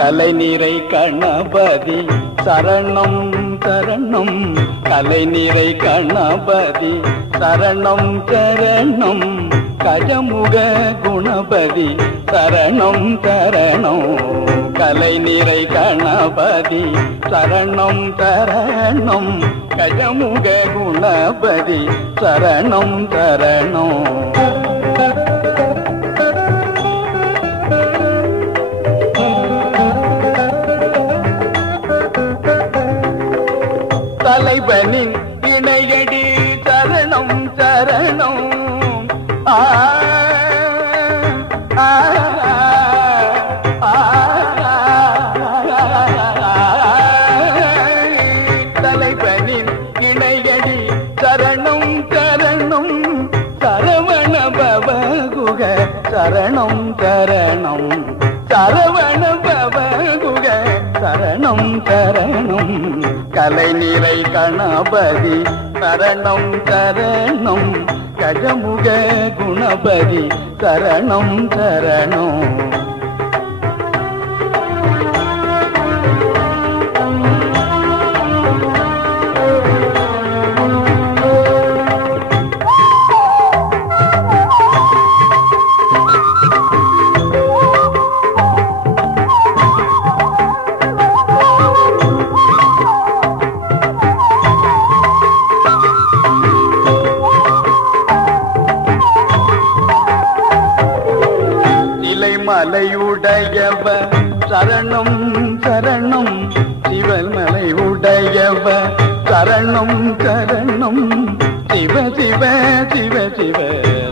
கலை நிறை கணபதி சரணம் சரணம். கலை நிறை கணபதி சரணம் சரணம். கஜமுக குணபதி சரணம் சரணம். கலை நிறை கணபதி சரணம் சரணம். கஜமுக குணபதி சரணம் சரணம். அவனின் இணையடி சரணம் சரணம் ஆ தலைவனின் இணையடி சரணம் சரணம் சரவண பவகுக சரணம் சரணம் சரவண பவகுக சரணம் சரணம். கலை நிறை கணபதி சரணம் சரணம். கஜமுக குணபதி சரணம் சரணம். மலையுடையவ சரணம் சரணம் சிவமலை உடையவ சரணம் சரணம் சிவ சிவ சிவ சிவ.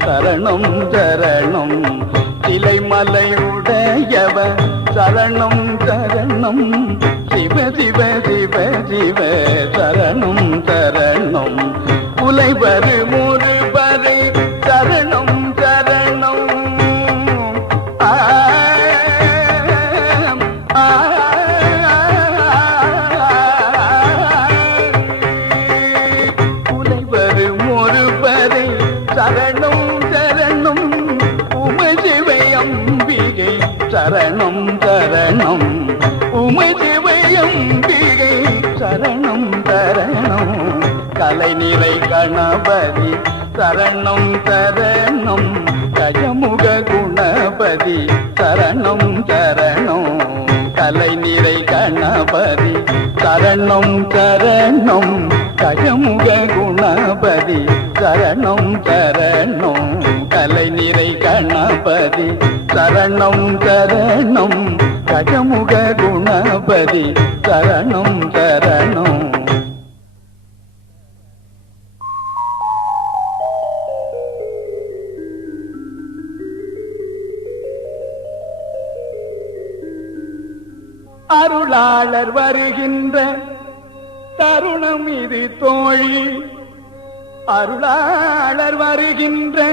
சரணம் சரணம் சிலைமலை உடையவ சரணம் சரணம் சிவ சிவ சிவ சிவ. சரணம் சரணம் உமசிவை சரணம் சரணம் கலை நிறை கணபதி சரணம் தரணம். கஜமுக குணபதி சரணம் தரணம். கலை நிறை கணபதி சரணம் தரணம். கஜமுக குணபதி சரணம் தரணம். கலை நிறை கணபதி சரணம் தரணம். கஜமுக குணபதி தரணும் தரணும் அருளாளர் வருகின்ற தருணம் இது தோழி. அருளாளர் வருகின்ற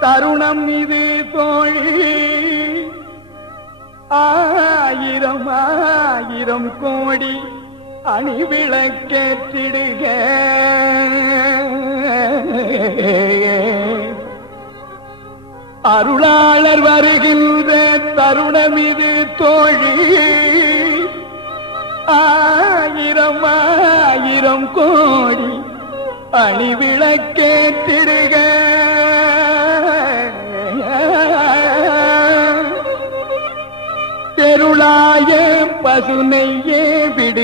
தருணம் இது தோழி. ஆயிரம் ஆயிரம் கோடி அணி விளக்கேற்றிடுக அருளாளர் வருகின்ற தருணம் இது தோழி. ஆயிரம் ஆயிரம் கோடி அணி వసునయ్యే విడి